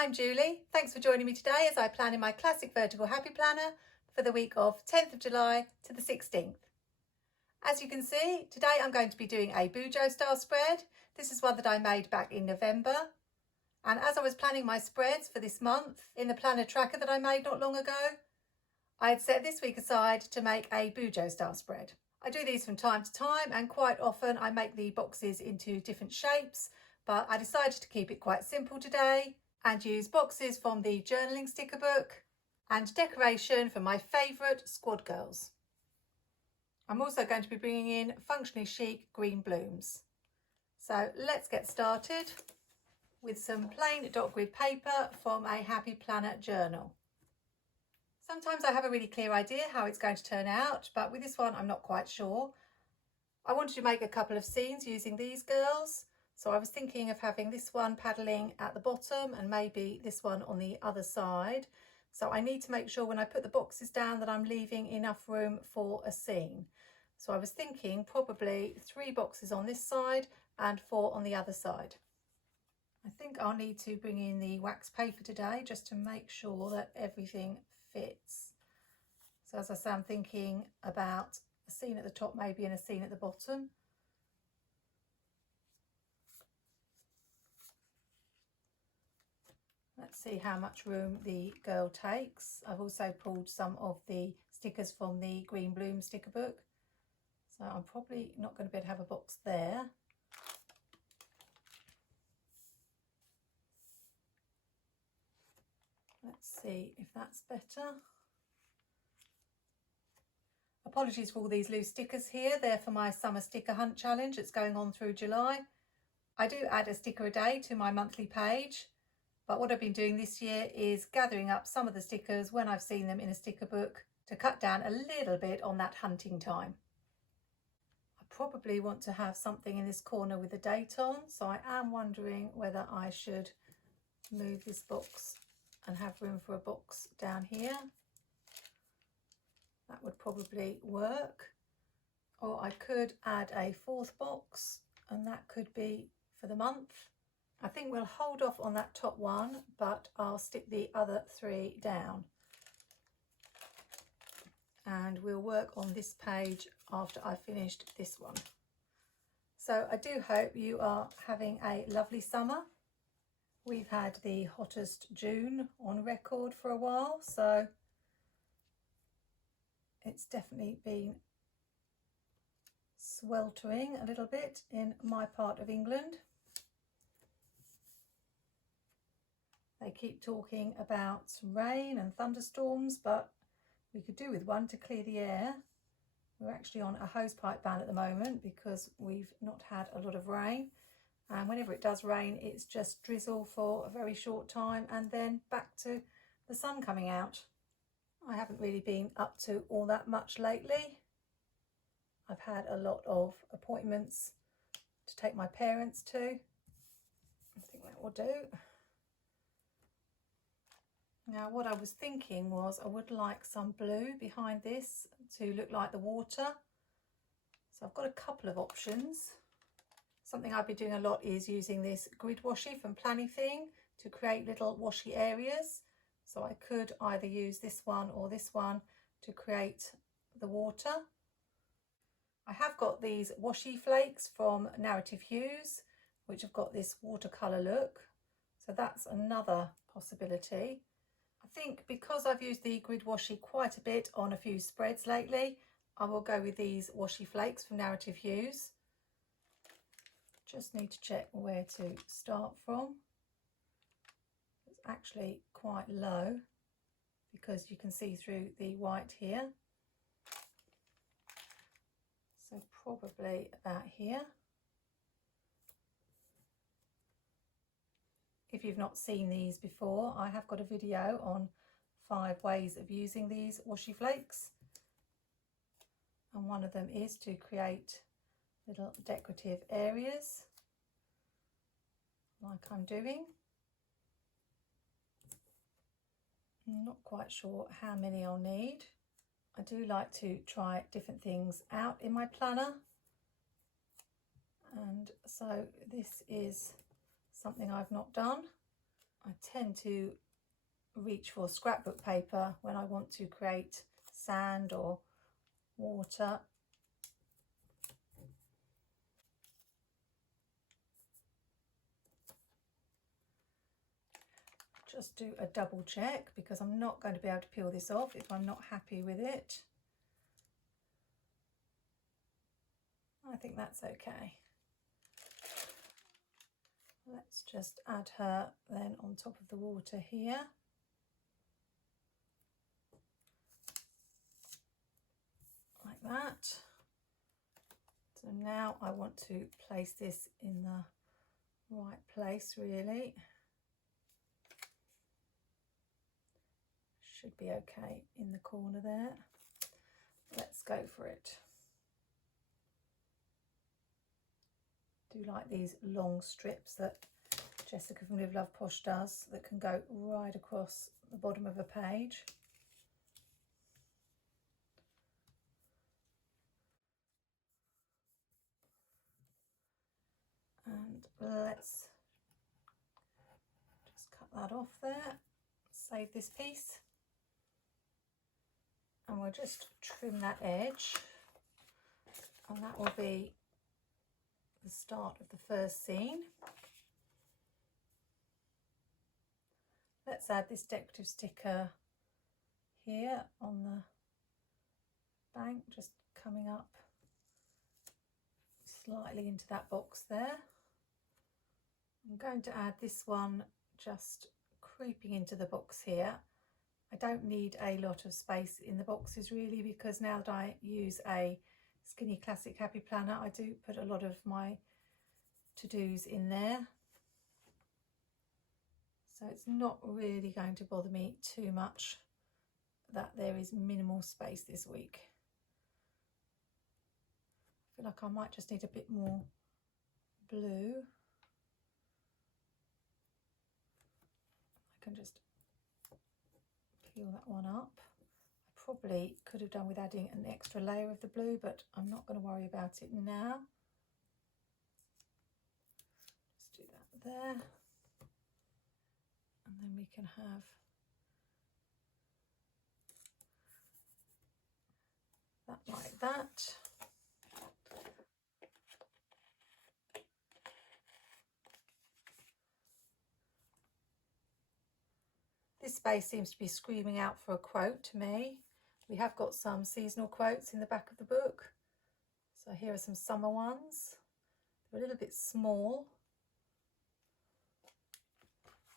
I'm Julie. Thanks for joining me today as I plan in my classic vertical happy planner for the week of 10th of July to the 16th. As you can see, today I'm going to be doing a Bujo style spread. This is one that I made back in November. And as I was planning my spreads for this month in the planner tracker that I made not long ago, I had set this week aside to make a Bujo style spread. I do these from time to time, and quite often I make the boxes into different shapes, but I decided to keep it quite simple today and use boxes from the journaling sticker book and decoration from my favourite squad girls. I'm also going to be bringing in functionally chic green blooms. So let's get started with some plain dot grid paper from a Happy Planner journal. Sometimes I have a really clear idea how it's going to turn out, but with this one I'm not quite sure. I wanted to make a couple of scenes using these girls, so I was thinking of having this one paddling at the bottom and maybe this one on the other side. So I need to make sure when I put the boxes down that I'm leaving enough room for a scene. So I was thinking probably 3 boxes on this side and 4 on the other side. I think I'll need to bring in the wax paper today just to make sure that everything fits. So as I say, I'm thinking about a scene at the top maybe and a scene at the bottom. Let's see how much room the girl takes. I've also pulled some of the stickers from the Green Bloom sticker book. So I'm probably not going to be able to have a box there. Let's see if that's better. Apologies for all these loose stickers here. They're for my summer sticker hunt challenge. It's going on through July. I do add a sticker a day to my monthly page. But what I've been doing this year is gathering up some of the stickers when I've seen them in a sticker book to cut down a little bit on that hunting time. I probably want to have something in this corner with a date on, so I am wondering whether I should move this box and have room for a box down here. That would probably work. Or I could add a 4th box, and that could be for the month. I think we'll hold off on that top one, but I'll stick the other 3 down. And we'll work on this page after I've finished this one. So I do hope you are having a lovely summer. We've had the hottest June on record for a while, so it's definitely been sweltering a little bit in my part of England. They keep talking about rain and thunderstorms, but we could do with one to clear the air. We're actually on a hosepipe ban at the moment because we've not had a lot of rain. And whenever it does rain, it's just drizzle for a very short time and then back to the sun coming out. I haven't really been up to all that much lately. I've had a lot of appointments to take my parents to. I think that will do. Now what I was thinking was I would like some blue behind this to look like the water. So I've got a couple of options. Something I've been doing a lot is using this grid washi from Planything to create little washi areas. So I could either use this one or this one to create the water. I have got these washi flakes from Narrative Hues, which have got this watercolour look. So that's another possibility. I think because I've used the grid washi quite a bit on a few spreads lately, I will go with these washi flakes from Narrative Hues. Just need to check where to start from. It's actually quite low because you can see through the white here. So probably about here. If you've not seen these before, I have got a video on 5 ways of using these washi flakes. And one of them is to create little decorative areas like I'm doing. I'm not quite sure how many I'll need. I do like to try different things out in my planner. And so this is something I've not done. I tend to reach for scrapbook paper when I want to create sand or water. Just do a double check because I'm not going to be able to peel this off if I'm not happy with it. I think that's okay. Let's just add her then on top of the water here. Like that. So now I want to place this in the right place really. Should be okay in the corner there. Let's go for it. Do like these long strips that Jessica from Live Love Posh does that can go right across the bottom of a page. And let's just cut that off there, save this piece, and we'll just trim that edge, and that will be the start of the first scene. Let's add this decorative sticker here on the bank, just coming up slightly into that box there. I'm going to add this one just creeping into the box here. I don't need a lot of space in the boxes really, because now that I use a Skinny Classic Happy Planner, I do put a lot of my to-dos in there. So it's not really going to bother me too much that there is minimal space this week. I feel like I might just need a bit more blue. I can just peel that one up. I probably could have done with adding an extra layer of the blue, but I'm not going to worry about it now. Just do that there. And then we can have that like that. This space seems to be screaming out for a quote to me. We have got some seasonal quotes in the back of the book. So here are some summer ones. They're a little bit small.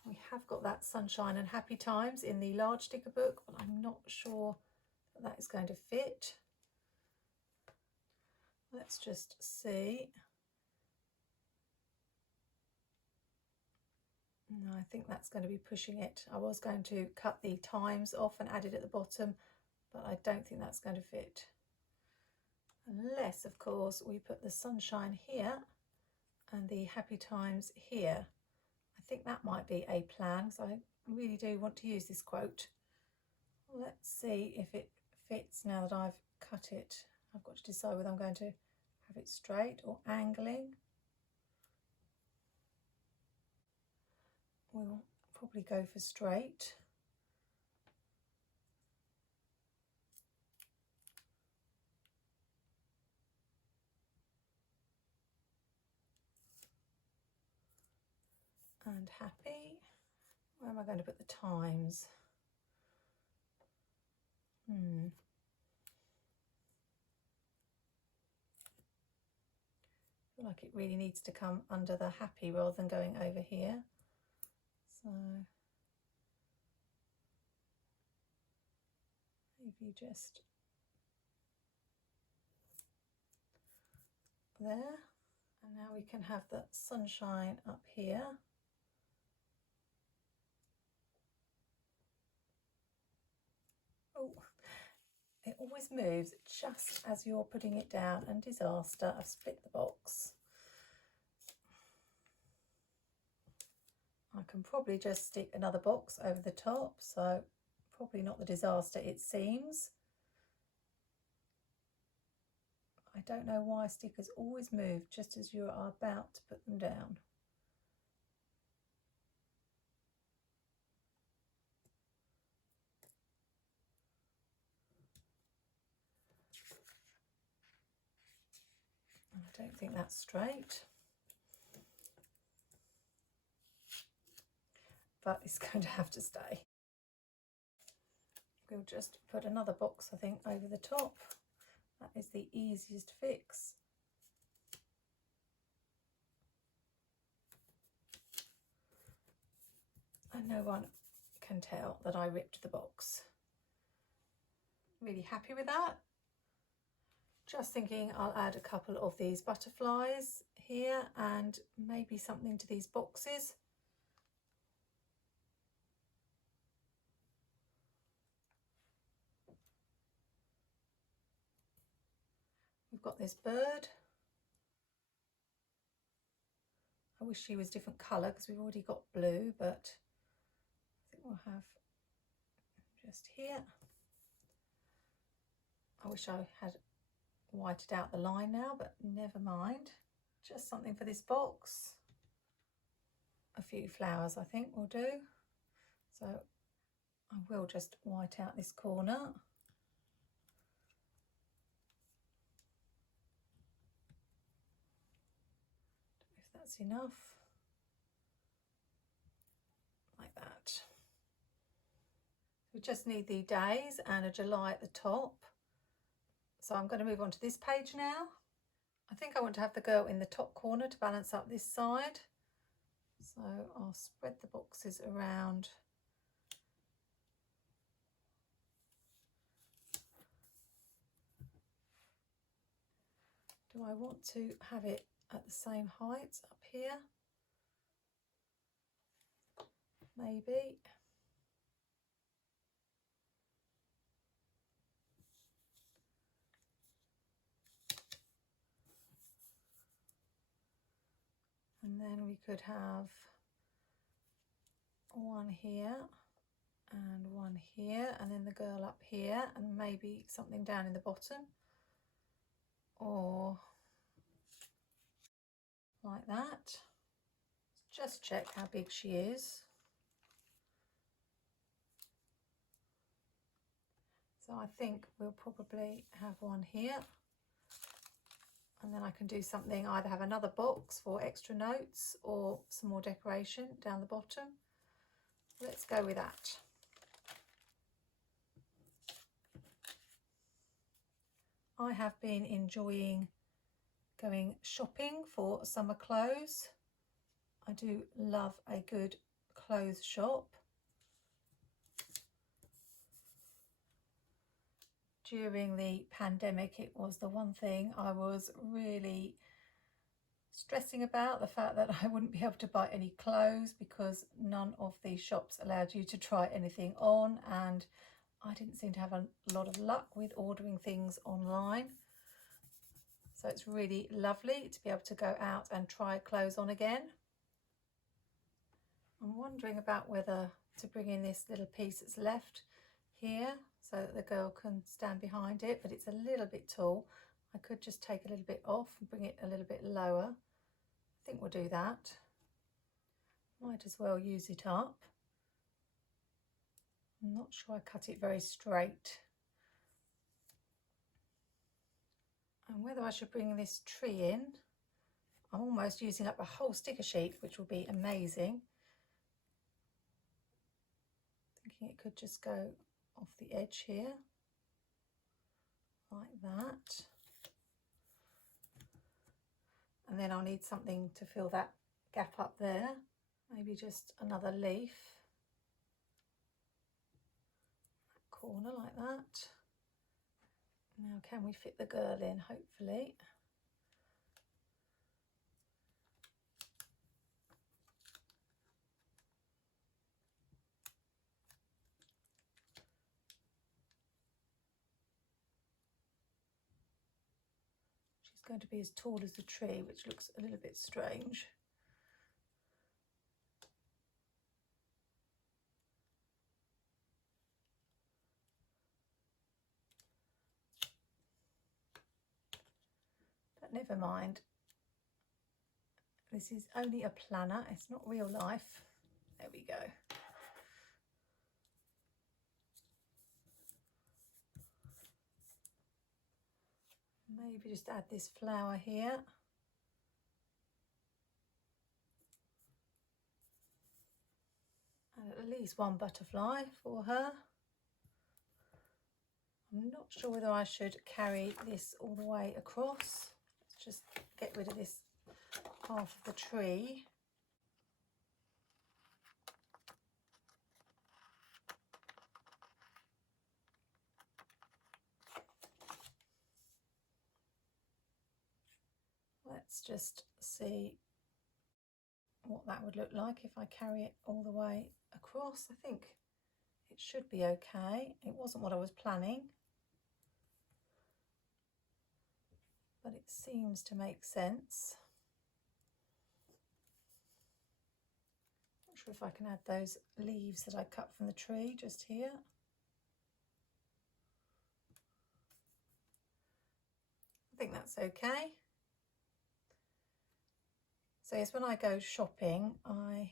We have got that sunshine and happy times in the large sticker book, but I'm not sure that that is going to fit. Let's just see. No, I think that's going to be pushing it. I was going to cut the times off and add it at the bottom, but I don't think that's going to fit. Unless, of course, we put the sunshine here and the happy times here. I think that might be a plan, because I really do want to use this quote. Let's see if it fits now that I've cut it. I've got to decide whether I'm going to have it straight or angling. We'll probably go for straight. And happy. Where am I going to put the times? I feel like it really needs to come under the happy rather than going over here. So if you just there, and now we can have the sunshine up here. Oh, it always moves just as you're putting it down, and disaster, I've split the box. I can probably just stick another box over the top, so probably not the disaster it seems. I don't know why stickers always move just as you are about to put them down. don't think that's straight, but it's going to have to stay. We'll just put another box, I think, over the top. That is the easiest fix. And no one can tell that I ripped the box. Really happy with that. Just thinking I'll add a couple of these butterflies here and maybe something to these boxes. We've got this bird. I wish she was different colour because we've already got blue, but I think we'll have just here. I wish I had whited out the line now, but never mind. Just something for this box. A few flowers I think will do. So I will just white out this corner. If that's enough. Like that. We just need the days and a July at the top. So I'm going to move on to this page now. I think I want to have the girl in the top corner to balance up this side. So I'll spread the boxes around. Do I want to have it at the same height up here? Maybe. And then we could have one here and one here, and then the girl up here, and maybe something down in the bottom, or like that. Just check how big she is. So I think we'll probably have one here, and then I can do something, either have another box for extra notes or some more decoration down the bottom. Let's go with that. I have been enjoying going shopping for summer clothes. I do love a good clothes shop. During the pandemic, it was the one thing I was really stressing about, the fact that I wouldn't be able to buy any clothes because none of the shops allowed you to try anything on, and I didn't seem to have a lot of luck with ordering things online. So it's really lovely to be able to go out and try clothes on again. I'm wondering about whether to bring in this little piece that's left here so that the girl can stand behind it, but it's a little bit tall. I could just take a little bit off and bring it a little bit lower. I think we'll do that. Might as well use it up. I'm not sure I cut it very straight. And whether I should bring this tree in. I'm almost using up a whole sticker sheet, which will be amazing. Thinking it could just go off the edge here, like that. And then I'll need something to fill that gap up there. Maybe just another leaf. That corner like that. Now can we fit the girl in, hopefully? She's going to be as tall as the tree, which looks a little bit strange. But never mind. This is only a planner, it's not real life. There we go. Maybe just add this flower here. at least one butterfly for her. I'm not sure whether I should carry this all the way across. Let's just get rid of this half of the tree. Let's just see what that would look like if I carry it all the way across. I think it should be okay. It wasn't what I was planning, but it seems to make sense. Not sure if I can add those leaves that I cut from the tree just here. I think that's okay. So yes, when I go shopping, I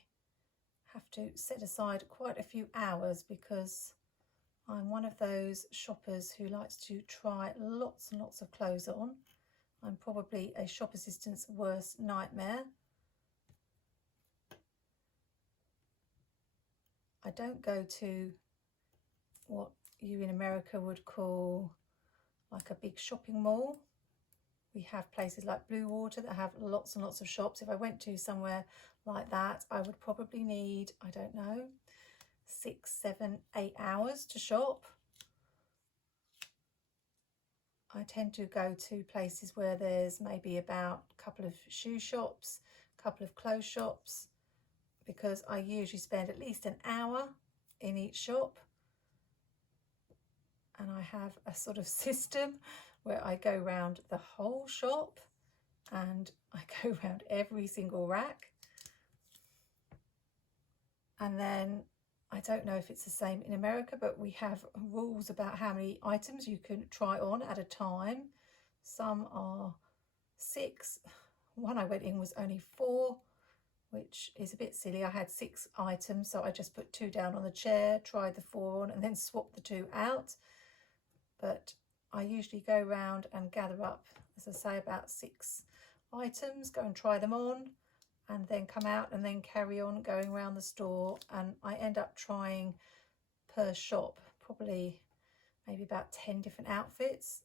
have to set aside quite a few hours because I'm one of those shoppers who likes to try lots and lots of clothes on. I'm probably a shop assistant's worst nightmare. I don't go to what you in America would call like a big shopping mall. We have places like Blue Water that have lots and lots of shops. If I went to somewhere like that, I would probably need, I don't know, 6, 7, 8 hours to shop. I tend to go to places where there's maybe about a couple of shoe shops, a couple of clothes shops, because I usually spend at least an hour in each shop. And I have a sort of system where I go around the whole shop and I go around every single rack. And then I don't know if it's the same in America, but we have rules about how many items you can try on at a time. Some are 6. One I went in was only 4, which is a bit silly. I had 6 items, so I just put 2 down on the chair, tried the 4 on, and then swapped the 2 out. But I usually go around and gather up, as I say, about 6 items, go and try them on, and then come out and then carry on going around the store. And I end up trying per shop probably maybe about 10 different outfits,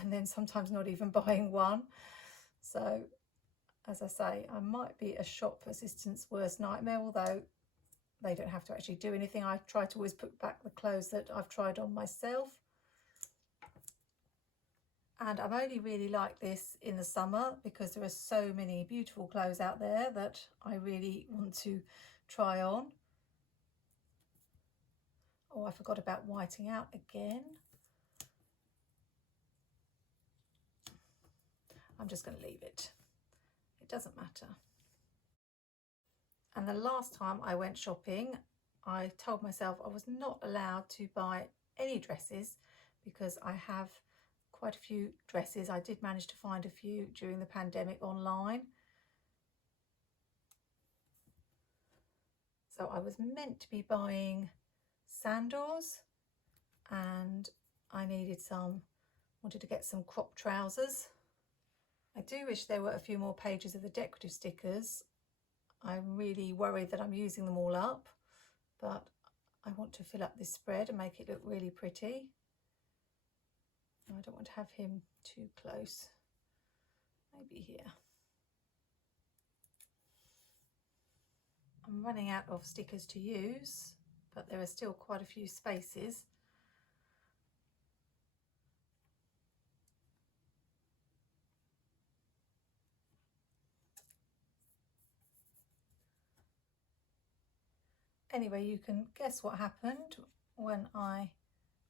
and then sometimes not even buying one. So as I say, I might be a shop assistant's worst nightmare, although they don't have to actually do anything. I try to always put back the clothes that I've tried on myself. And I'm only really like this in the summer because there are so many beautiful clothes out there that I really want to try on. Oh, I forgot about whiting out again. I'm just going to leave it. It doesn't matter. And the last time I went shopping, I told myself I was not allowed to buy any dresses because I have quite a few dresses. I did manage to find a few during the pandemic online. So I was meant to be buying sandals, and I wanted to get some crop trousers. I do wish there were a few more pages of the decorative stickers. I'm really worried that I'm using them all up, but I want to fill up this spread and make it look really pretty. I don't want to have him too close. Maybe here. I'm running out of stickers to use, but there are still quite a few spaces. Anyway, you can guess what happened when I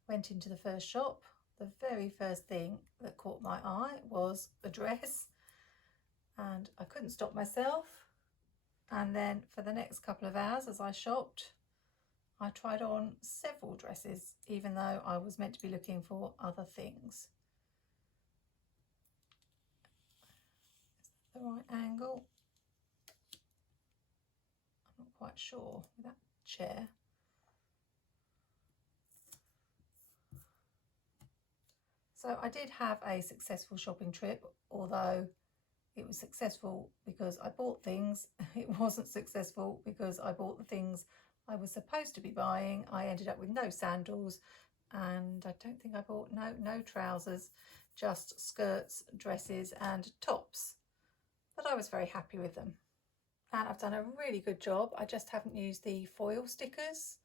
went into the first shop. The very first thing that caught my eye was a dress, and I couldn't stop myself. And then for the next couple of hours as I shopped, I tried on several dresses, even though I was meant to be looking for other things. Is that the right angle? I'm not quite sure with that chair. So I did have a successful shopping trip, although it was successful because I bought things. It wasn't successful because I bought the things I was supposed to be buying. I ended up with no sandals, and I don't think I bought no trousers, just skirts, dresses and tops, but I was very happy with them. And I've done a really good job. I just haven't used the foil stickers.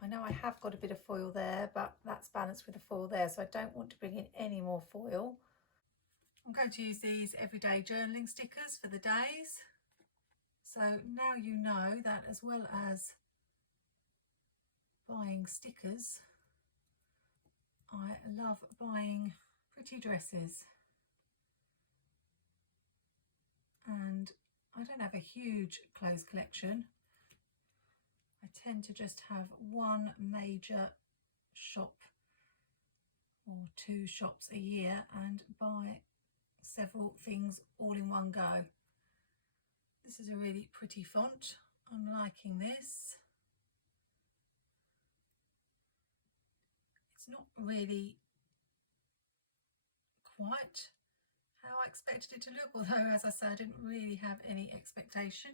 I know I have got a bit of foil there, but that's balanced with the foil there, so I don't want to bring in any more foil. I'm going to use these everyday journaling stickers for the days. So now you know that as well as buying stickers, I love buying pretty dresses. And I don't have a huge clothes collection. I tend to just have one major shop or two shops a year and buy several things all in one go. This is a really pretty font. I'm liking this. It's not really quite how I expected it to look, although as I say, I didn't really have any expectation.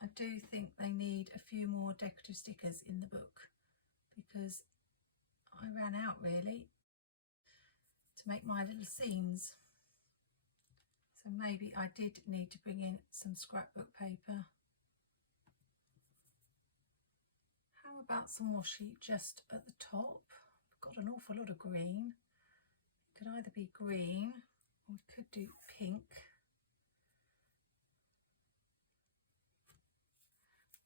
I do think they need a few more decorative stickers in the book because I ran out really to make my little scenes. So maybe I did need to bring in some scrapbook paper. How about some washi just at the top? I've got an awful lot of green. It could either be green or we could do pink.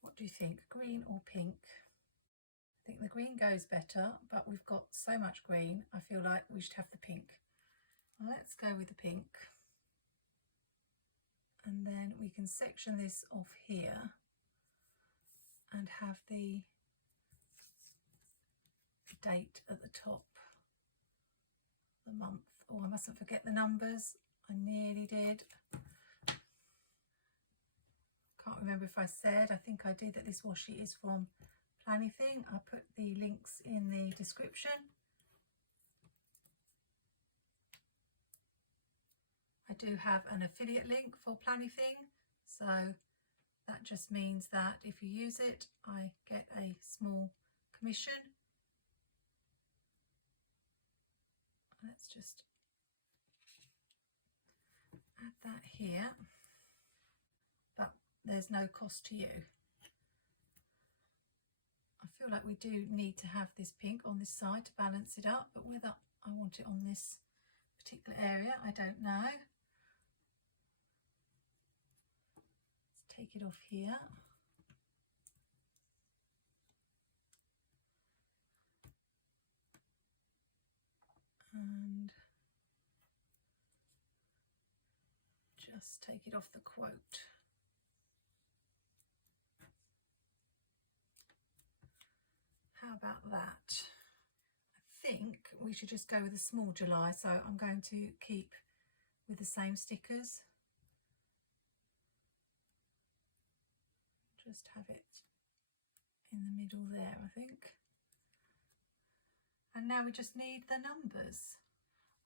What do you think, green or pink? I think the green goes better, but we've got so much green, I feel like we should have the pink. Well, let's go with the pink. And then we can section this off here and have the date at the top, the month. Oh, I mustn't forget the numbers. I nearly did. Can't remember if I said, I think I did, that this washi is from Planything. I'll put the links in the description. I do have an affiliate link for Planything, so that just means that if you use it, I get a small commission. Let's just add that here, but there's no cost to you. I feel like we do need to have this pink on this side to balance it up, but whether I want it on this particular area, I don't know. Let's take it off here. And just take it off the quote. How about that? I think we should just go with a small July, so I'm going to keep with the same stickers. Just have it in the middle there, I think. And now we just need the numbers.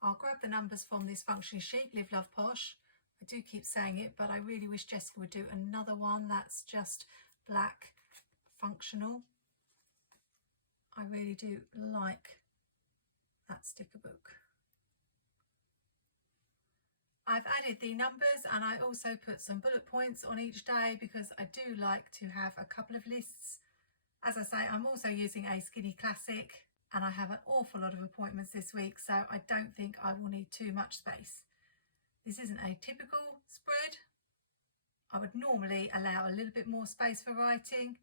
I'll grab the numbers from this functionally chic Live Love Posh. I do keep saying it, but I really wish Jessica would do another one that's just black functional. I really do like that sticker book. I've added the numbers and I also put some bullet points on each day because I do like to have a couple of lists. As I say, I'm also using a skinny classic and I have an awful lot of appointments this week, so I don't think I will need too much space. This isn't a typical spread. I would normally allow a little bit more space for writing,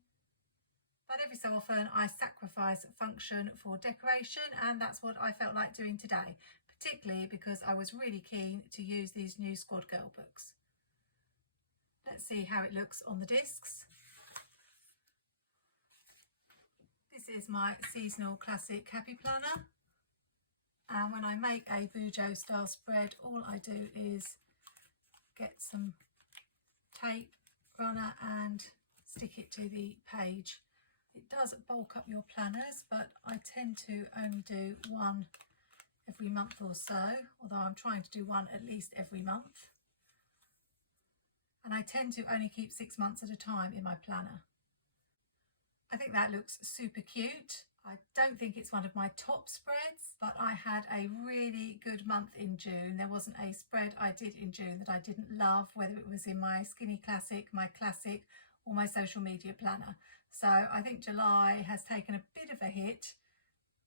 but every so often I sacrifice function for decoration, and that's what I felt like doing today, particularly because I was really keen to use these new Squad Girl books. Let's see how it looks on the discs. This is my seasonal classic happy planner, and when I make a Bujo style spread, all I do is get some tape runner and stick it to the page. It does bulk up your planners, but I tend to only do one every month or so, although I'm trying to do one at least every month. And I tend to only keep 6 months at a time in my planner. I think that looks super cute. I don't think it's one of my top spreads, but I had a really good month in June. There wasn't a spread I did in June that I didn't love, whether it was in my Skinny Classic, my Classic, or my social media planner. So I think July has taken a bit of a hit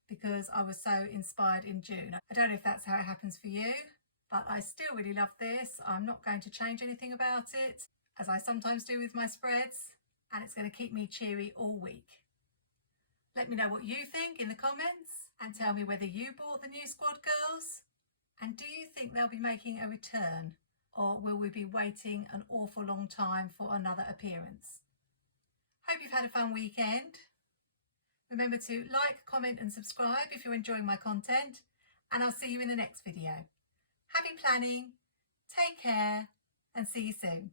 because I was so inspired in June. I don't know if that's how it happens for you, but I still really love this. I'm not going to change anything about it, as I sometimes do with my spreads, and it's going to keep me cheery all week. Let me know what you think in the comments and tell me whether you bought the new Squad Girls, and do you think they'll be making a return, or will we be waiting an awful long time for another appearance? Hope you've had a fun weekend. Remember to like, comment and subscribe if you're enjoying my content, and I'll see you in the next video. Happy planning, take care and see you soon.